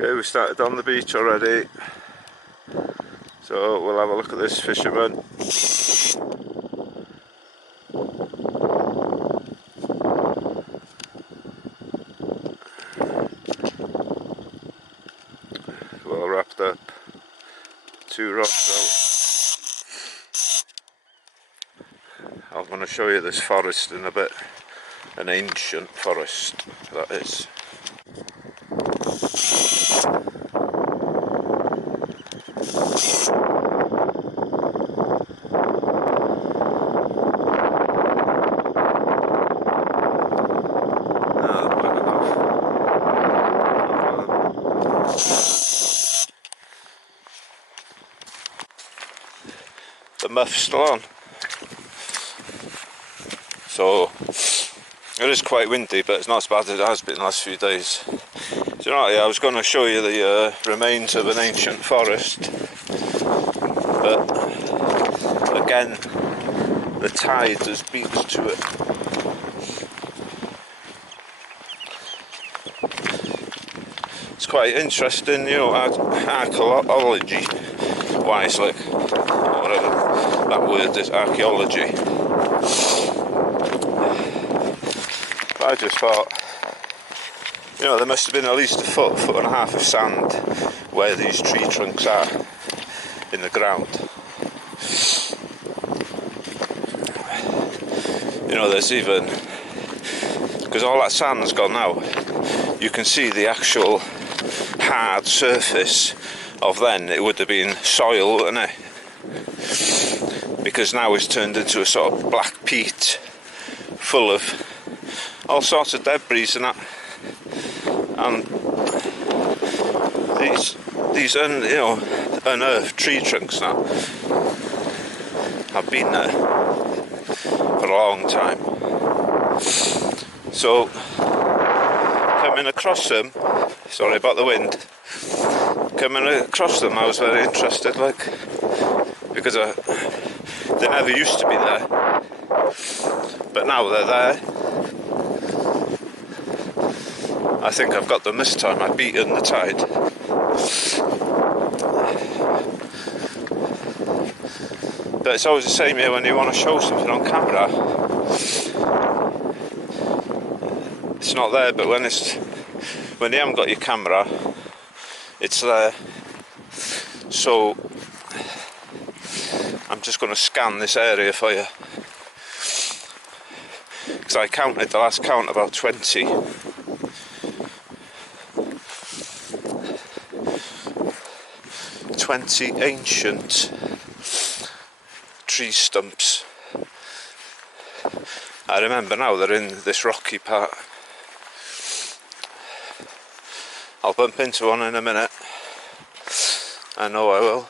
Okay, we started on the beach already, so we'll have a look at this fisherman. Well wrapped up, 2 rods out. I'm going to show you this forest in a bit, an ancient forest that is. The muff's still on, so it is quite windy, but it's not as bad as it has been the last few days. So I was going to show you the remains of an ancient forest, but again the tide has beat to it. It's quite interesting, you know, archaeology wise, like whatever that word is, archaeology. But I just thought, you know, there must have been at least a foot and a half of sand where these tree trunks are in the ground. You know, there's even, because all that sand's gone now, you can see the actual hard surface of then. It would have been soil, wouldn't it? Because now it's turned into a sort of black peat full of all sorts of debris and that. And these unearthed tree trunks now have been there for a long time. So coming across them, sorry about the wind, coming across them I was very interested, like, because they never used to be there, but now they're there. I think I've got them this time. I've beaten the tide. But it's always the same here when you want to show something on camera. It's not there, but when you haven't got your camera, it's there. So I'm just going to scan this area for you, because I counted the last count about 20 ancient tree stumps. I remember now they're in this rocky part. I'll bump into one in a minute. I know I will.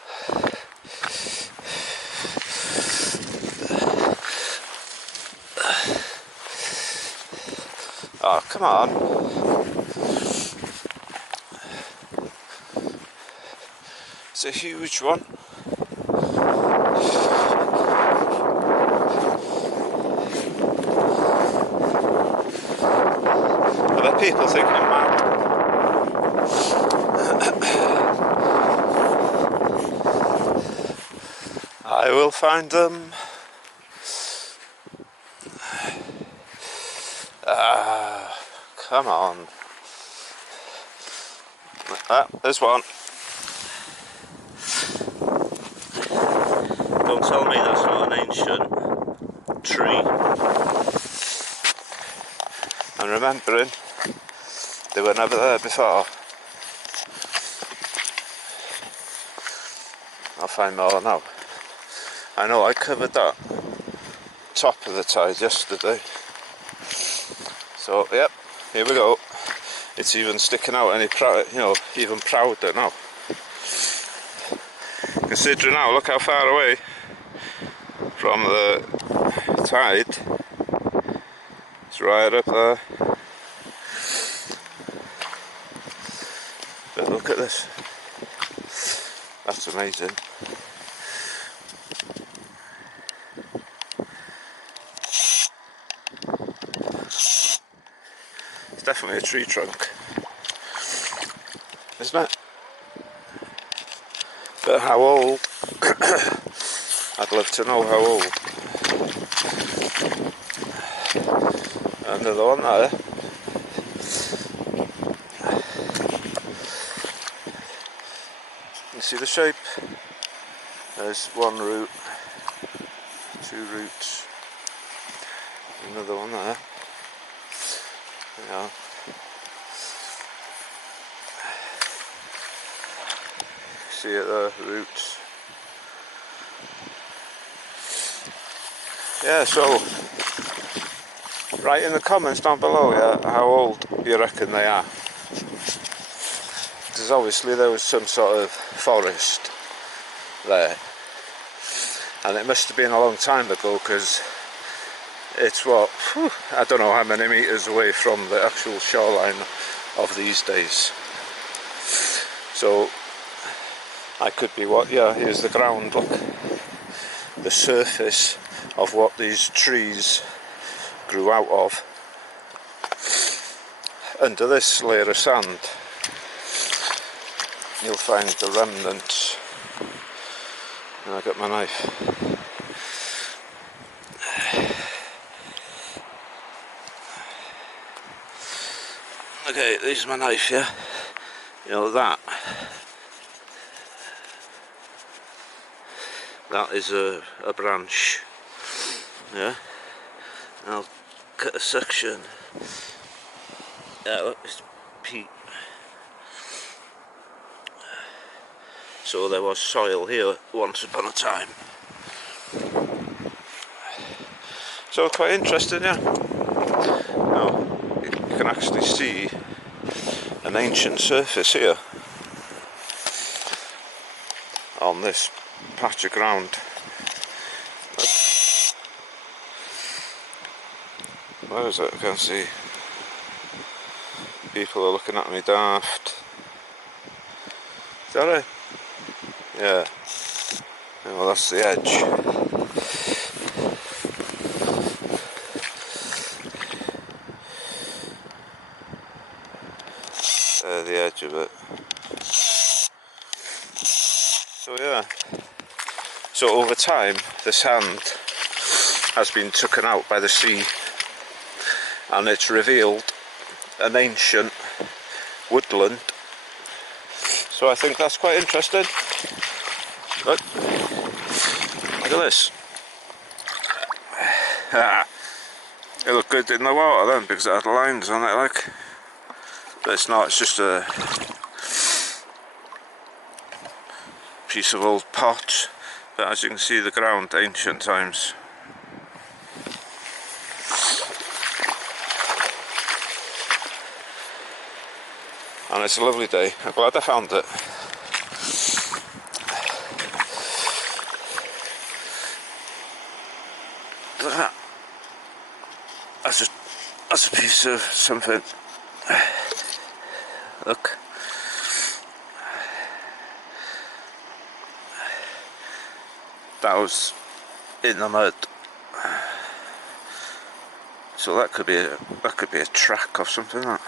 Oh, come on. It's a huge one. I bet people think I'm mad. I will find them. Come on. There's one. Don't tell me that's not an ancient tree. I'm remembering they were never there before. I'll find more now. I know I covered that top of the tide yesterday. So yep, here we go. It's even sticking out any even prouder now. Considering now, look how far away from the tide. It's right up there. But look at this. That's amazing. It's definitely a tree trunk. isn't it? But how old? I'd love to know how old. Another one there. You see the shape? There's one root, two roots, another one there. Yeah. See it there, roots. Yeah, so write in the comments down below, yeah, how old you reckon they are. Because obviously there was some sort of forest there, and it must have been a long time ago, because it's what, I don't know how many meters away from the actual shoreline of these days. So I could be what, yeah, here's the ground, look, the surface of what these trees grew out of. Under this layer of sand you'll find the remnants. And I got my knife. Okay, this is my knife, yeah. You know that is a branch, yeah. And I'll cut a section. Yeah, look, it's peat. So there was soil here once upon a time. So quite interesting, yeah. Now you can actually see an ancient surface here on this patch of ground. Look. Where is it? I can't see. People are looking at me daft. Is that it? Yeah. Well, that's the edge. The edge of it. So yeah. So over time, the sand has been taken out by the sea, and it's revealed an ancient woodland. So I think that's quite interesting. Look at this. It looked good in the water then because it had lines on it, like. But it's not, it's just a piece of old pot. But as you can see, the ground, ancient times. And it's a lovely day. I'm glad I found it. Look at that. That's a piece of something. Look. That was in the mud. So that could be a track or something. That.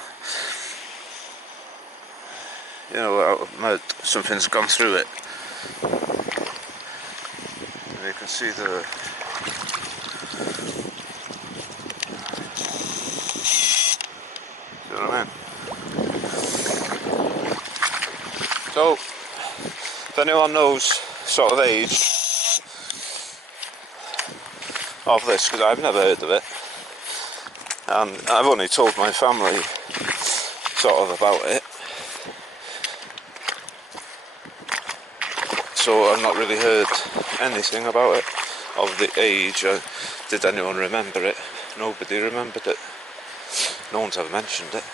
You know, out of mud, something's gone through it. And you can see the see what I mean? So, if anyone knows sort of age of this, because I've never heard of it, and I've only told my family sort of about it, so I've not really heard anything about it, of the age. Did anyone remember it? Nobody remembered it. No one's ever mentioned it.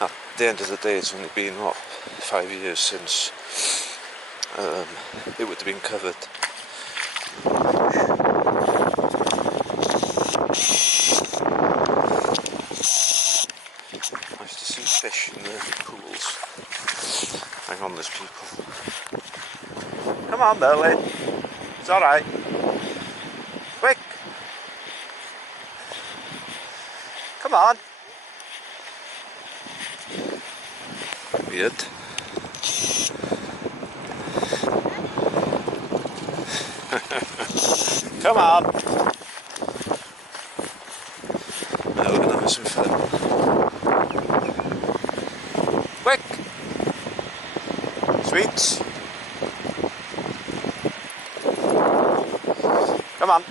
At the end of the day, it's only been, what, 5 years since it would have been covered. Nice to see fish in the pools. Hang on, there's people. Come on, Merlin. It's alright. Quick. Come on. Weird. Come on! Now we're gonna have some fun. Quick! Sweets! Come on!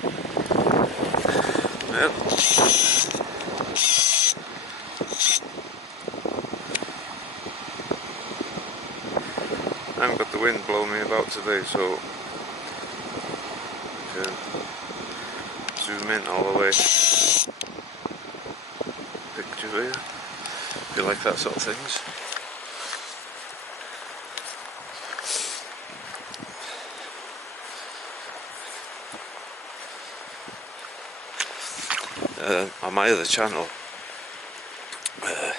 Yep. I haven't got the wind blowing me about today, so I can zoom in all the way. Picture here, if you like that sort of things. On my other channel,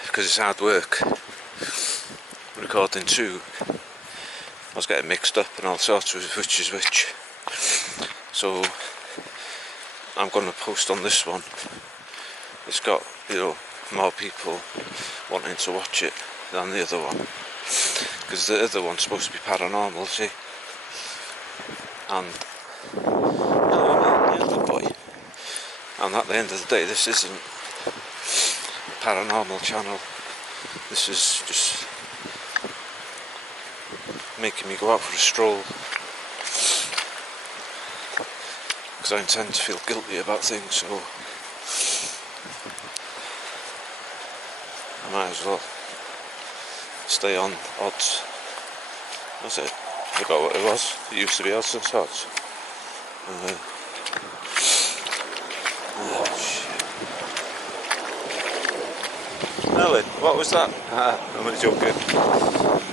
because it's hard work recording two, I was getting mixed up and all sorts with which is which, so I'm going to post on this one. It's got, you know, more people wanting to watch it than the other one, because the other one's supposed to be paranormal, see, and the other boy. And at the end of the day, this isn't a paranormal channel. This is just making me go out for a stroll, because I intend to feel guilty about things, so I might as well stay on odds. What's it? I forgot what it was. It used to be odds and sods. Nelly, what was that? I'm only joking.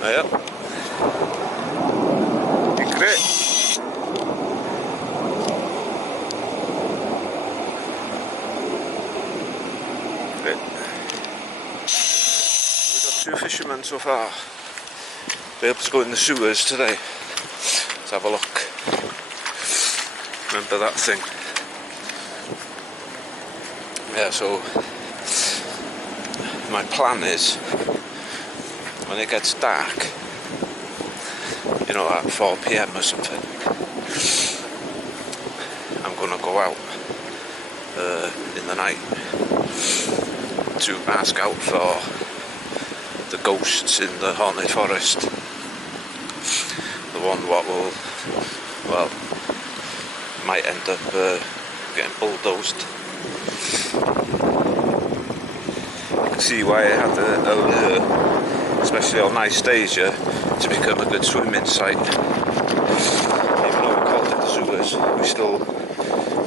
Yep. You're great. Great. We've got 2 fishermen so far. They're able to go in the sewers today. Let's have a look. Remember that thing? Yeah, so my plan is, when it gets dark, you know, at 4 PM or something, I'm going to go out in the night to ask out for the ghosts in the haunted forest. The one what will, well, might end up getting bulldozed. See why it had especially on nice days, yeah, to become a good swimming site. Even though we called it the sewers, we still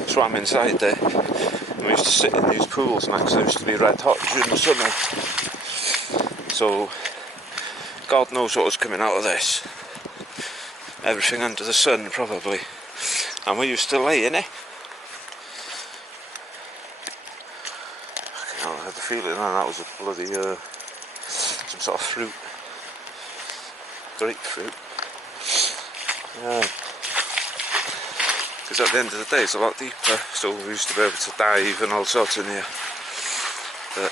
swam inside there. And we used to sit in these pools next. They used to be red hot during the summer. So God knows what was coming out of this. Everything under the sun, probably. And we used to lay in it. I had the feeling that was a bloody some sort of fruit, grapefruit. Yeah. Because at the end of the day it's a lot deeper, so we used to be able to dive and all sorts in here. But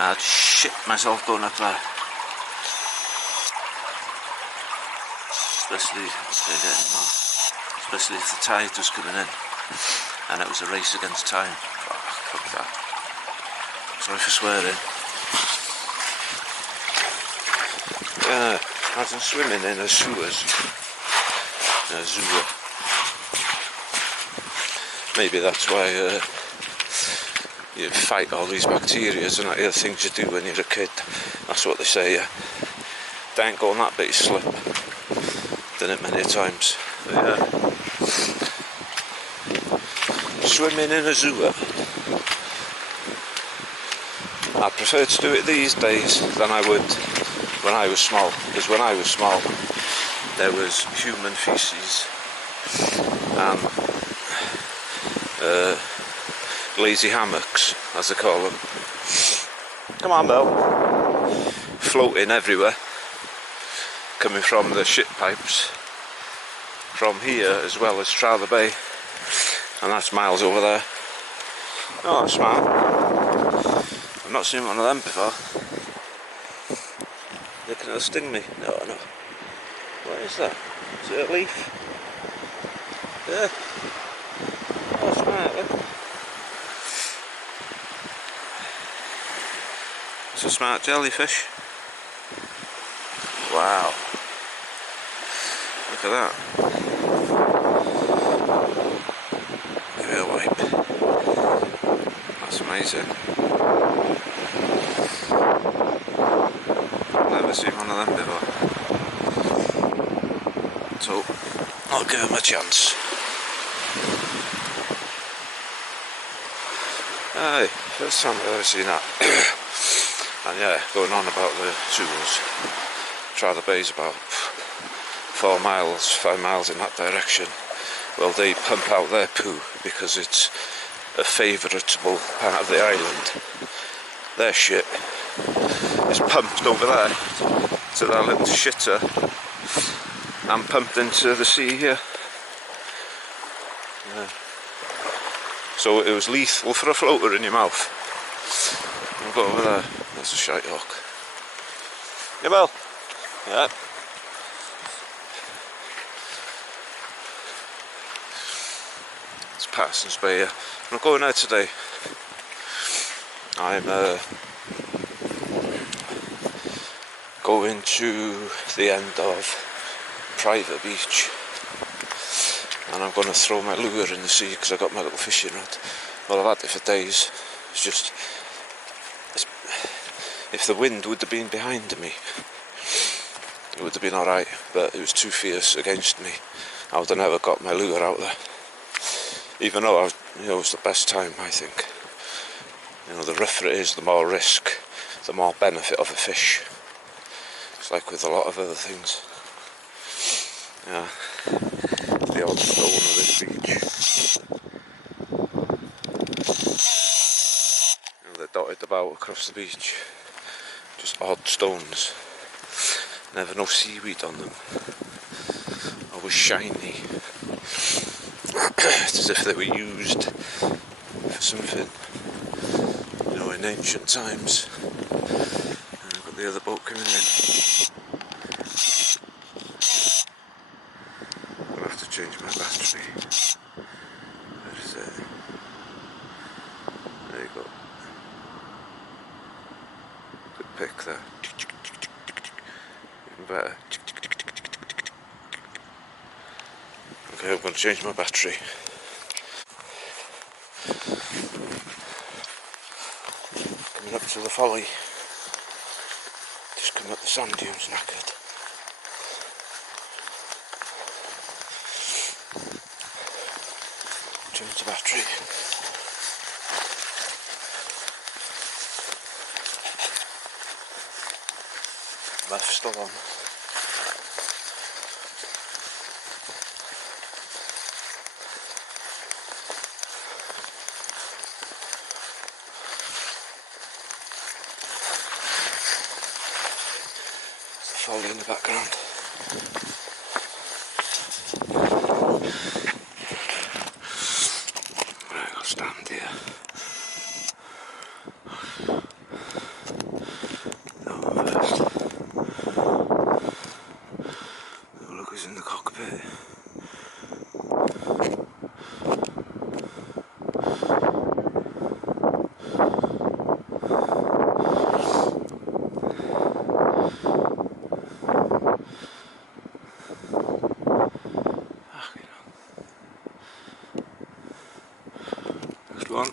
I'd shit myself going up there. Especially if the tide was coming in and it was a race against time. Fuck that. Sorry for swearing. Yeah, imagine swimming in a sewers. In a sewer. Maybe that's why you fight all these bacteria and other things you do when you're a kid. That's what they say, yeah. They ain't going that bit slip. Done it many times. But yeah. Swimming in a sewer. I prefer to do it these days than I would when I was small, because when I was small there was human feces and lazy hammocks, as they call them. Come on, Belle. Floating everywhere, coming from the shit pipes from here as well as Strother Bay, and that's miles over there. Oh, that's smart. I've not seen one of them before. Looking at sting me? No, no. What is that? Is it a leaf? Yeah. Oh, smart, look. It's a smart jellyfish. Wow. Look at that. Give it a wipe. That's amazing. Never seen one of them before. So, I'll give him a chance. Aye, first time I've ever seen that. And yeah, going on about the zoos. Trailer Bay's about 4 miles, 5 miles in that direction. Well, they pump out their poo because it's a favourable part of the island. Their shit is pumped over there to that little shitter and pumped into the sea here. So it was lethal for a floater in your mouth. I'll go over there. There's a shite hawk. Yeah, well. Yeah. It's Parsons Bay here. I'm not going there today. I'm going to the end of Private Beach. And I'm going to throw my lure in the sea because I've got my little fishing rod. Well, I've had it for days. It's just... if the wind would have been behind me, it would have been alright, but it was too fierce against me. I would have never got my lure out there. Even though it was the best time, I think. The rougher it is, the more risk, the more benefit of a fish. It's like with a lot of other things. Yeah. The odd stone of this beach. They're dotted about across the beach. Just odd stones. Never no seaweed on them. Always shiny. It's as if they were used for something. In ancient times. And I've got the other boat coming in. I'll have to change my battery. Where is it? There you go. Good pick there. Even better. Okay, I'm going to change my battery. Coming up to the folly. Just come up the sand dunes knackered. Change the battery. Left still on. Folly in the background. Right, I'll stand here. First. Oh, look who's in the cockpit. Next one.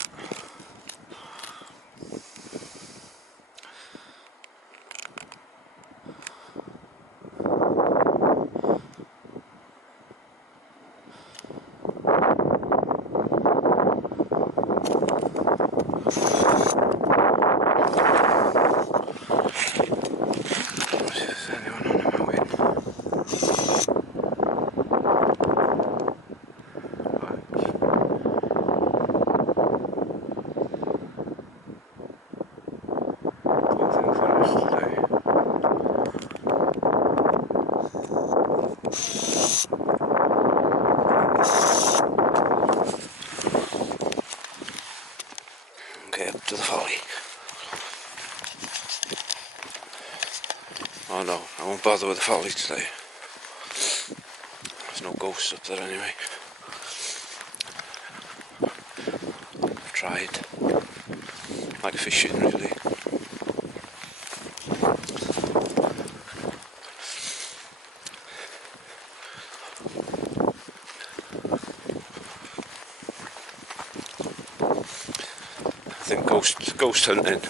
Okay, up to the folly. Oh no, I won't bother with the folly today. There's no ghosts up there anyway. I've tried. Like fishing, really. I think ghost hunting,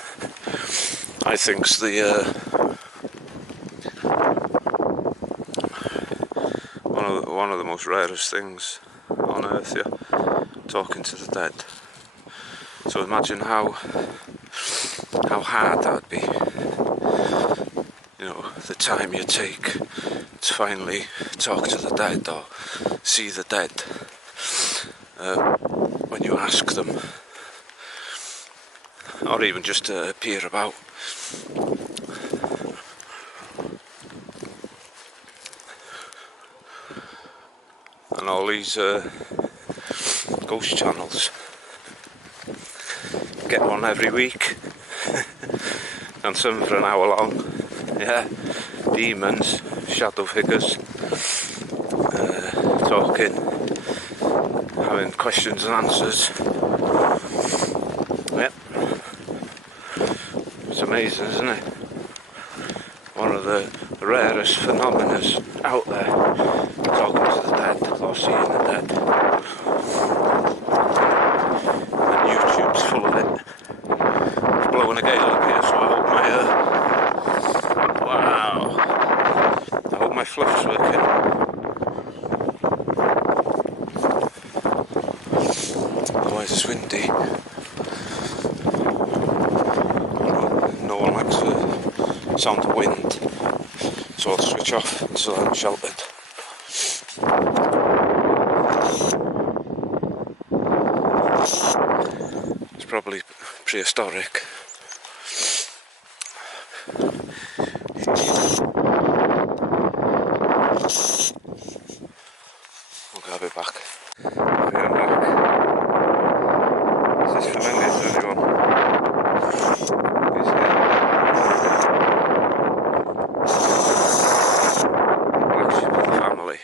I think's the one of the most rarest things on earth. Yeah, talking to the dead. So imagine how hard that'd be. You know, the time you take to finally talk to the dead or see the dead when you ask them, or even just to peer about. And all these ghost channels, get one every week and some for an hour long. Yeah, demons, shadow figures, talking, having questions and answers. Yep, it's amazing, isn't it? One of the rarest phenomena out there, talking to the dead or seeing the dead. And YouTube's full of it. It's blowing a gale up here, so I hope my fluff's working. Otherwise it's windy. No one likes the sound of wind, so I'll switch off until I'm sheltered. It's probably prehistoric. Okay, I'll be back. Okay, I'm back. Is this familiar to anyone? Actually, with the family.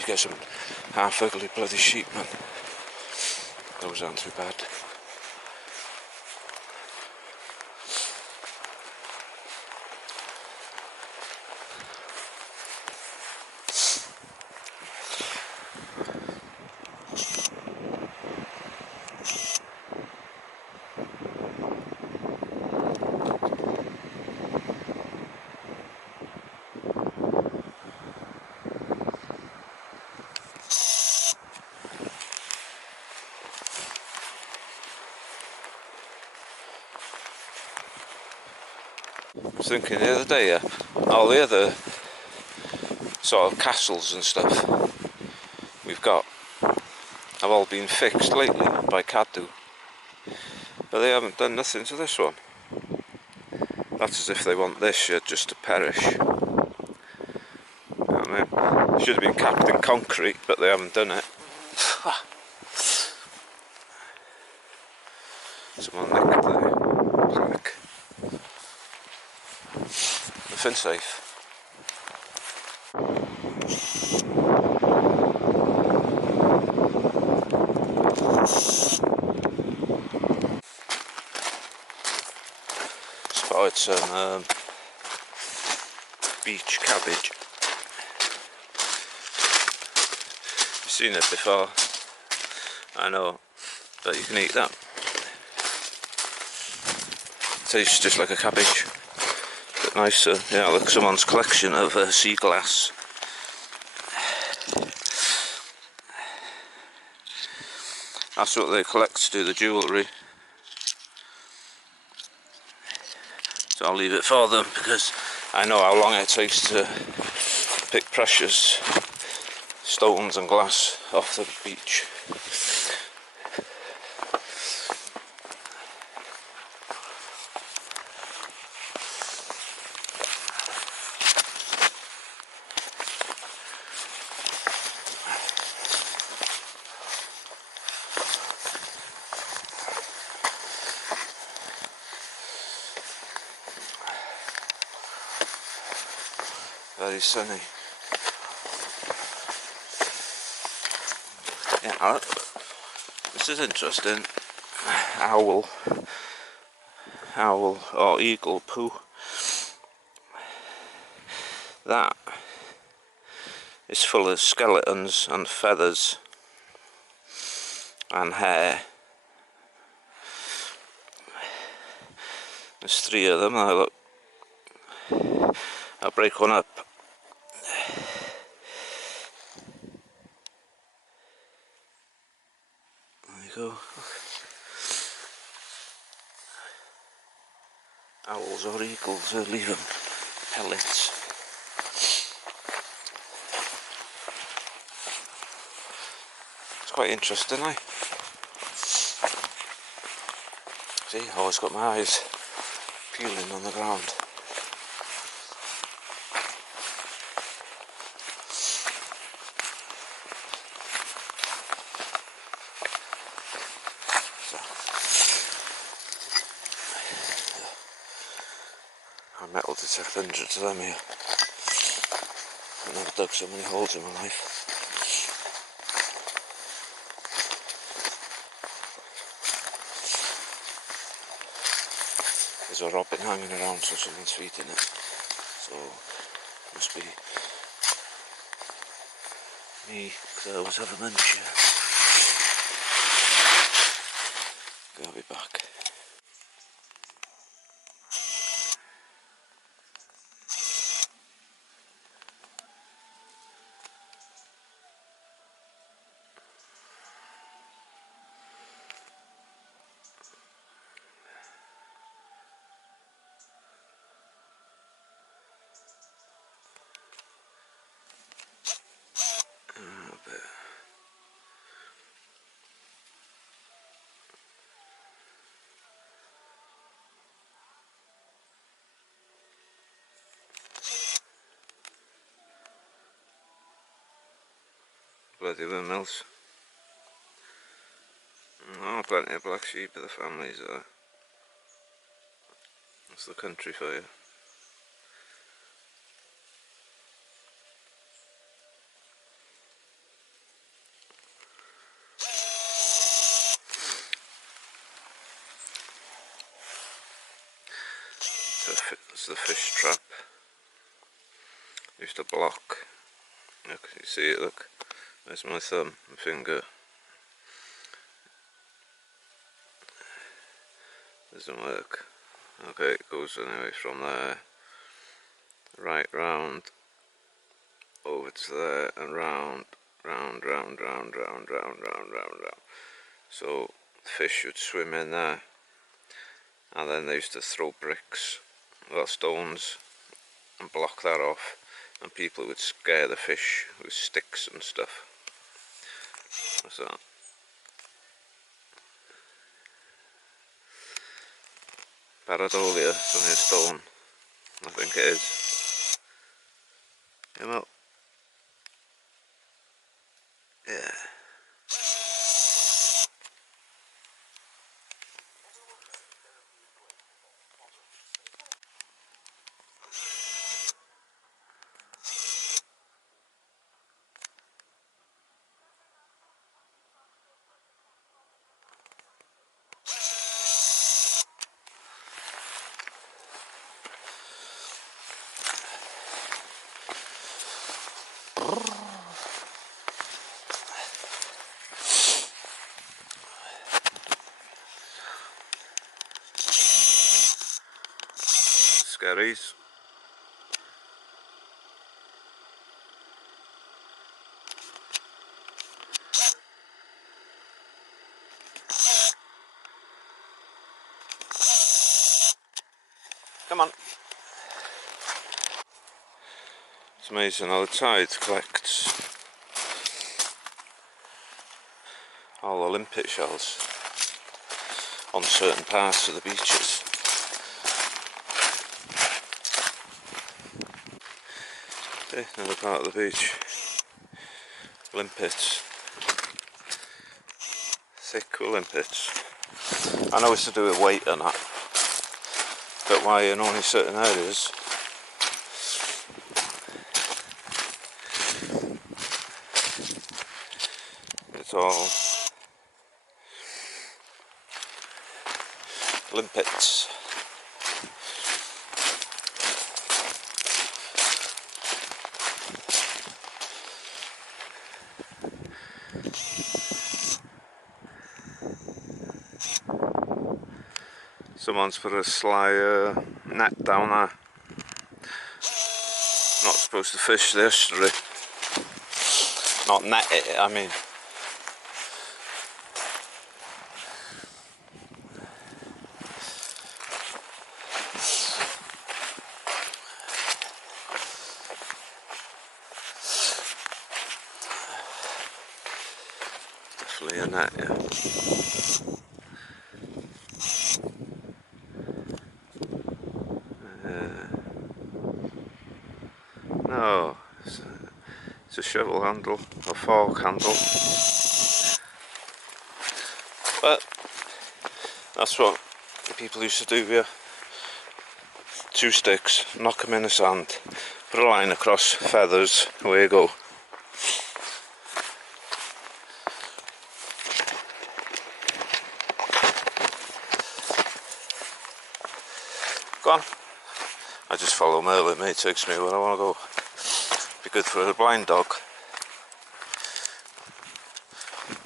You get some half ugly bloody sheep, man. Those aren't too bad. I was thinking the other day, all the other sort of castles and stuff we've got have all been fixed lately by Caddo, but they haven't done nothing to this one. That's as if they want this shit just to perish. You know what I mean? It should have been capped in concrete, but they haven't done it. Someone nicked the plaque. Nothing safe. Spotted some beach cabbage. You've seen it before, I know, but you can eat that. Tastes just like a cabbage, but nicer. Yeah, look, someone's collection of sea glass. That's what they collect to do the jewellery. So I'll leave it for them because I know how long it takes to pick precious stones and glass off the beach. Very sunny. Yeah, this is interesting. Owl or eagle poo. That is full of skeletons and feathers and hair. There's 3 of them. Now look, I'll break one up. There you go. Owls or eagles, they'll leave them pellets. It's quite interesting, eh? See, I've always got my eyes peeling on the ground. I metal detect hundreds of them here. I've never dug so many holes in my life. There's a robin hanging around, so someone's feeding it. So, must be me, because I always have a munch here. I'll be back. Bloody windmills. Oh, plenty of black sheep of the families there. That's the country for you. It's the fish trap. Used to block. Look, you see it, look. There's my thumb and finger. Doesn't work. Okay, it goes anyway from there, right round, over to there, and round. So the fish would swim in there, and then they used to throw bricks or stones and block that off, and people would scare the fish with sticks and stuff. What's that? Paradolia, it's only a stone, I think it is. Come up. Yeah. Scaries. Come on. It's amazing how the tide collects all the limpet shells on certain parts of the beaches. See, another part of the beach. Limpets. Thick limpets. I know it's to do with weight and that, but why in only certain areas? It's all limpets. Someone's put a sly net down there. Not supposed to fish the estuary. Not net it, I mean. Definitely a net, yeah. No, it's a shovel handle, a fork handle. But that's what people used to do with 2 sticks, knock them in the sand, put a line across, feathers, away you go. Go on. I just follow Merlin, mate, takes me where I want to go. Be good for a blind dog.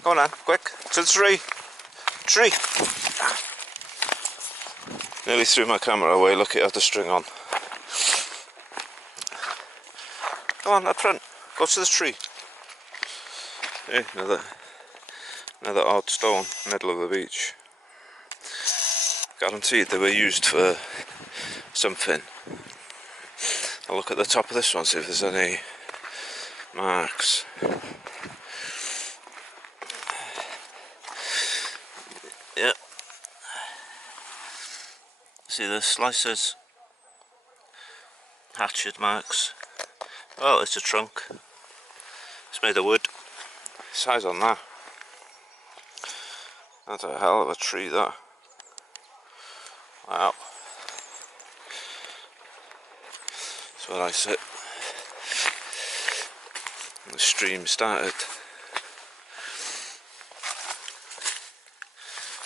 Go on then, quick, to the tree. Tree! Nearly threw my camera away, look, it had the string on. Go on, up front, go to the tree. Hey, another odd stone, middle of the beach. Guaranteed they were used for something. I'll look at the top of this one, see if there's any marks. Yep. See the slices? Hatchet marks. Oh, it's a trunk. It's made of wood. Size on that. That's a hell of a tree, that. Wow. That's where I sit. And the stream started.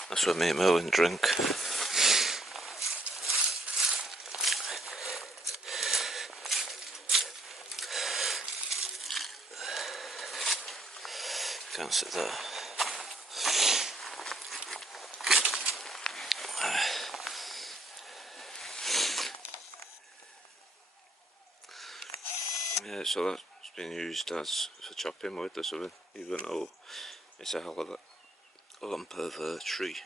That's where me and Merlin drink. Can't sit there. Yeah, so that's been used as for chopping wood or something, even though it's a hell of a lump of a tree.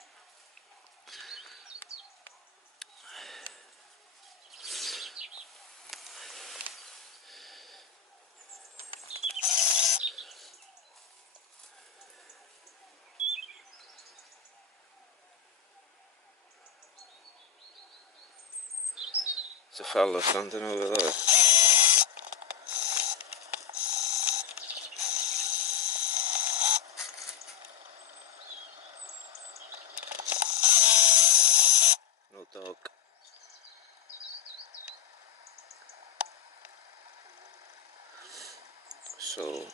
There's a fella standing over there. No dog. So,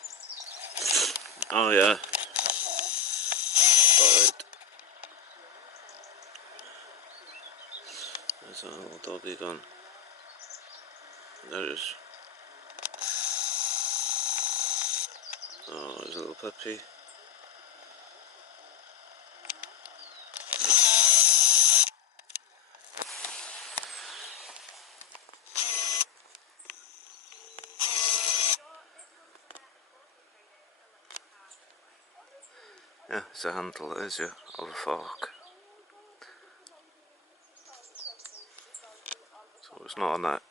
oh yeah, spotted. There's that little doggy gone. There it is. Oh, there's a little puppy. Yeah, it's a handle, it is, yeah, of a fork. So it's not a net.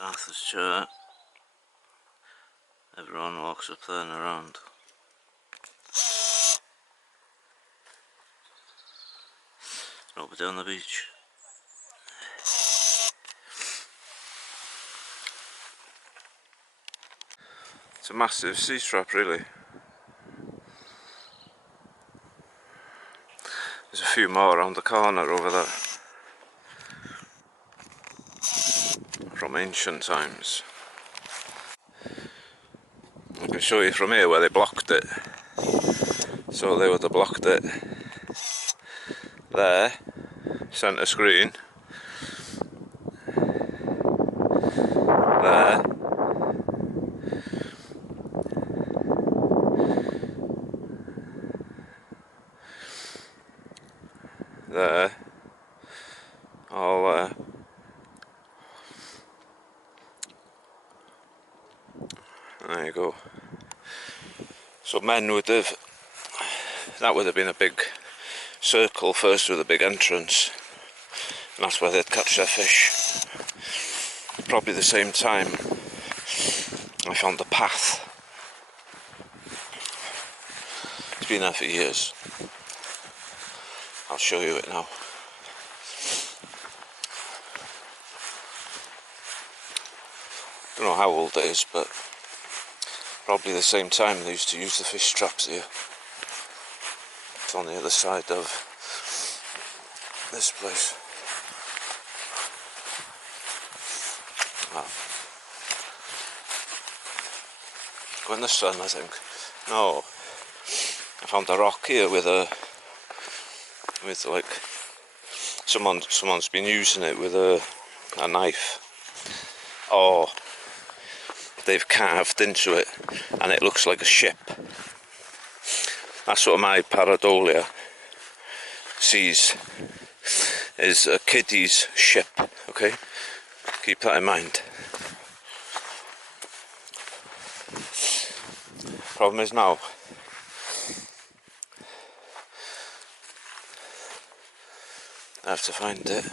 Arthur's chair. Everyone walks up there and around. Nobody on the beach. It's a massive sea trap, really. There's a few more around the corner over there. From ancient times. I can show you from here where they blocked it. So they would have blocked it there, centre screen, there, there, all there. There you go. So men would have, that would have been a big circle first with a big entrance, and that's where they'd catch their fish. Probably the same time I found the path. It's been there for years. I'll show you it now. Don't know how old it is, but probably the same time they used to use the fish traps here. It's on the other side of this place. Wow. Go in the sun, I think. No, I found a rock here with like someone's been using it with a knife. Oh, they've carved into it, and it looks like a ship. That's what my pareidolia sees, is a kiddie's ship. Okay, keep that in mind. Problem is now, I have to find it.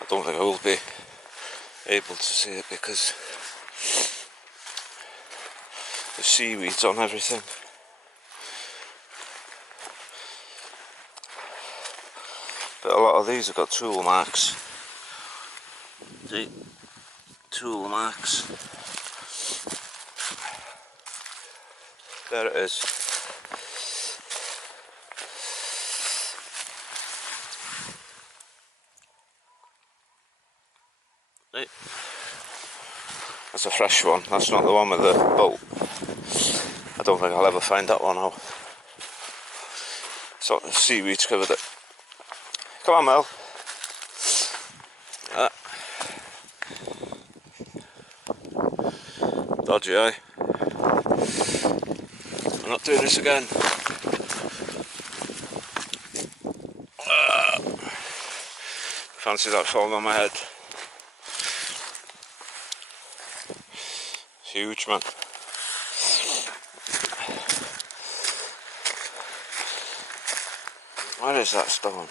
I don't think I will be able to see it because the seaweed's on everything. But a lot of these have got tool marks. See? Tool marks. There it is. See? That's a fresh one. That's not the one with the bolt. I don't think I'll ever find that one out. So the seaweed's covered it. Come on, Mel. Dodgy eye. I'm not doing this again. Fancy that falling on my head. It's huge, man. Where is that stone?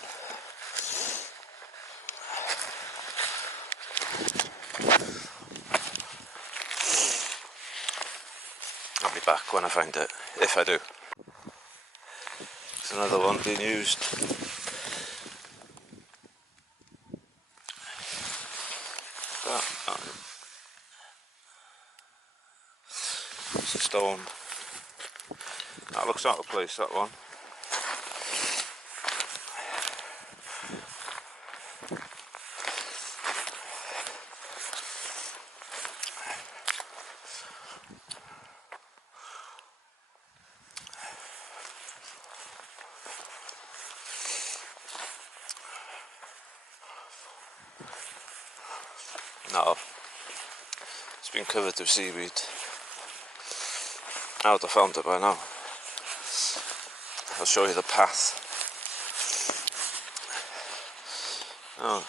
I'll be back when I find it, if I do. There's another one being used. It's a stone. That looks out of place, that one. No, it's been covered with seaweed. I would have found it by now. I'll show you the path. Oh,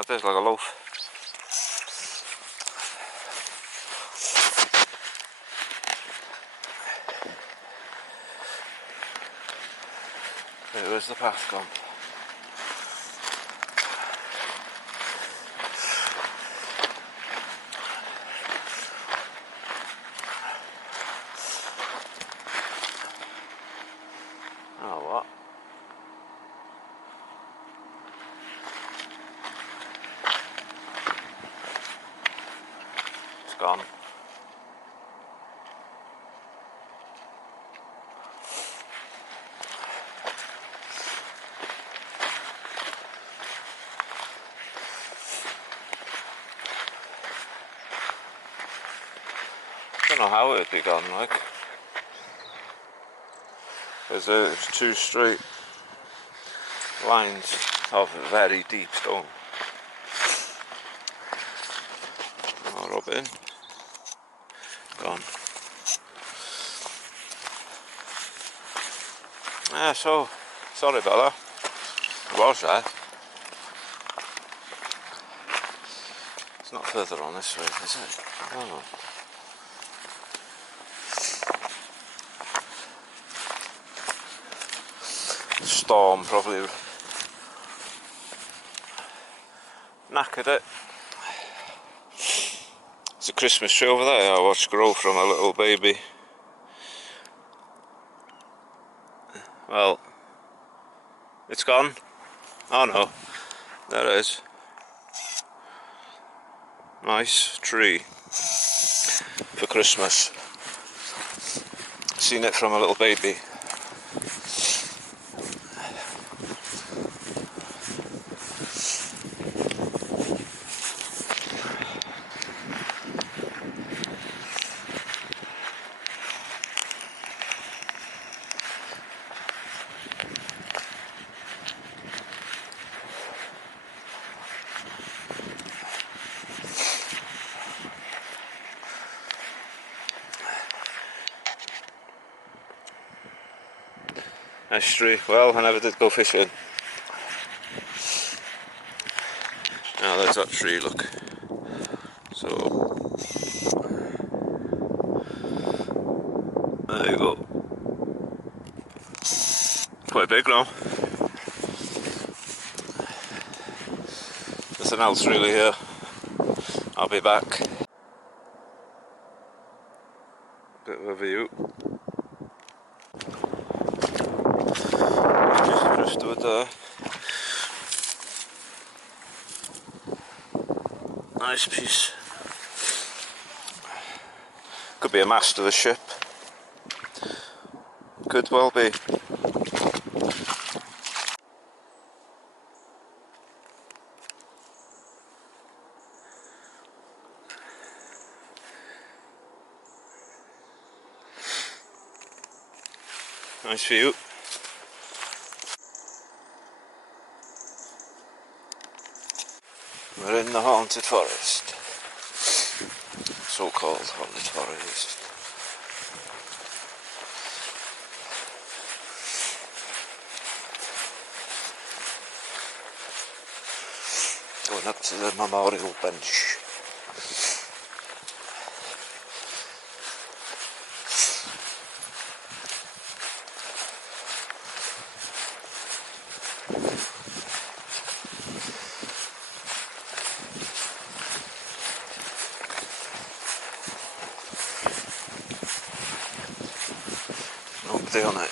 it tastes like a loaf. Where's the path gone? Oh, what? It's gone. I don't know how it would be gone, like. There's two straight lines of very deep stone. I'll rub it in. Gone. Yeah, so, sorry about that. It was there. It's not further on this way, is it? I don't know. Storm probably knackered it. It's a Christmas tree over there I watched grow from a little baby. Well, it's gone. Oh no, there it is. Nice tree for Christmas. Seen it from a little baby. Nice tree. Well, I never did go fishing. Now there's that tree, look. So there you go. Quite big now. Nothing else really here. I'll be back. Bit of a view. Just driftwood there. Nice piece. Could be a mast of the ship. Could well be. Nice view. We're in the haunted forest. So-called haunted forest. Going up to the memorial bench. Nobody on it.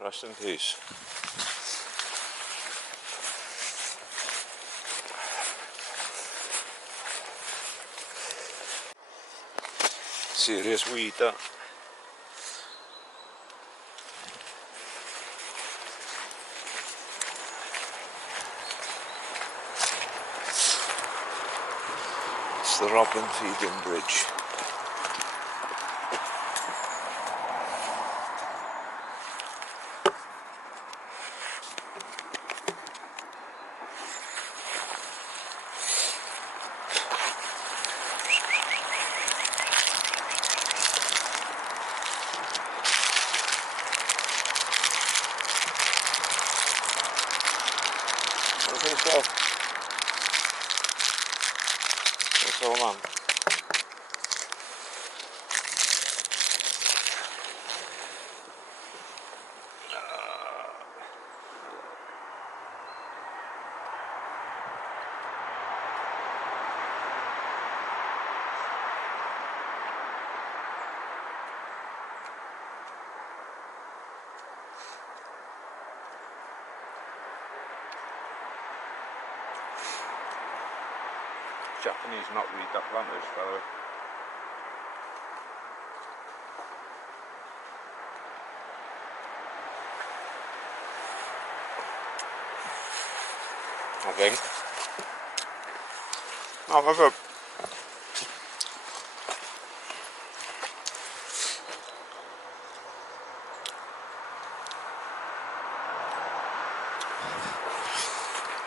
Rest in peace. Serious weed that. It's the robin feeding bridge. I think so. That's all, man. Japanese knotweed that plant is, by the way. I think. Oh, my God.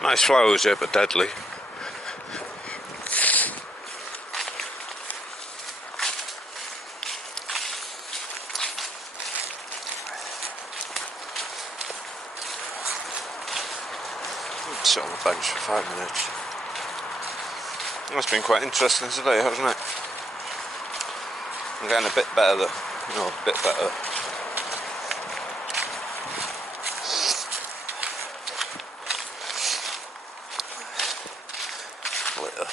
Nice flowers here, but deadly. Sit on the bench for 5 minutes. That's been quite interesting today, hasn't it? I'm getting a bit better though, a bit better. Later.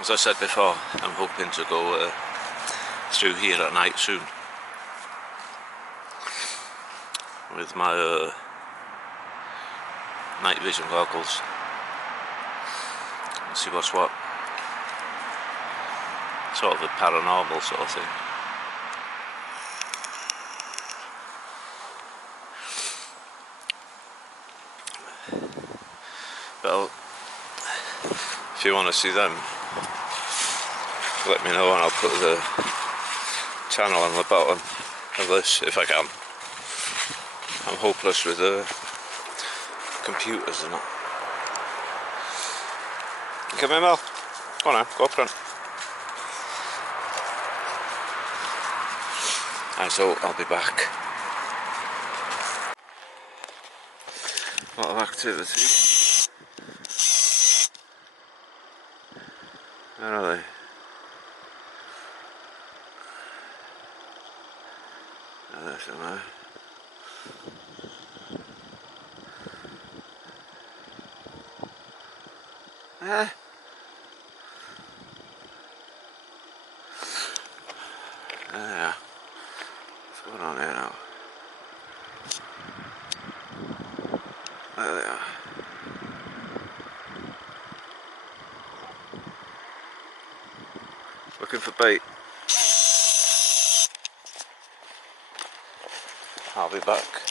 As I said before, I'm hoping to go through here at night soon with my night vision goggles and see what's what. Sort of a paranormal sort of thing. But if you want to see them, let me know and I'll put the channel on the bottom of this if I can. I'm hopeless with computers and that. Come here, Mel. Go on now, go up front. And so I'll be back. A lot of activity. Where are they? There somewhere. There they are. What's going on here now? There they are. Looking for bait. I'll be back.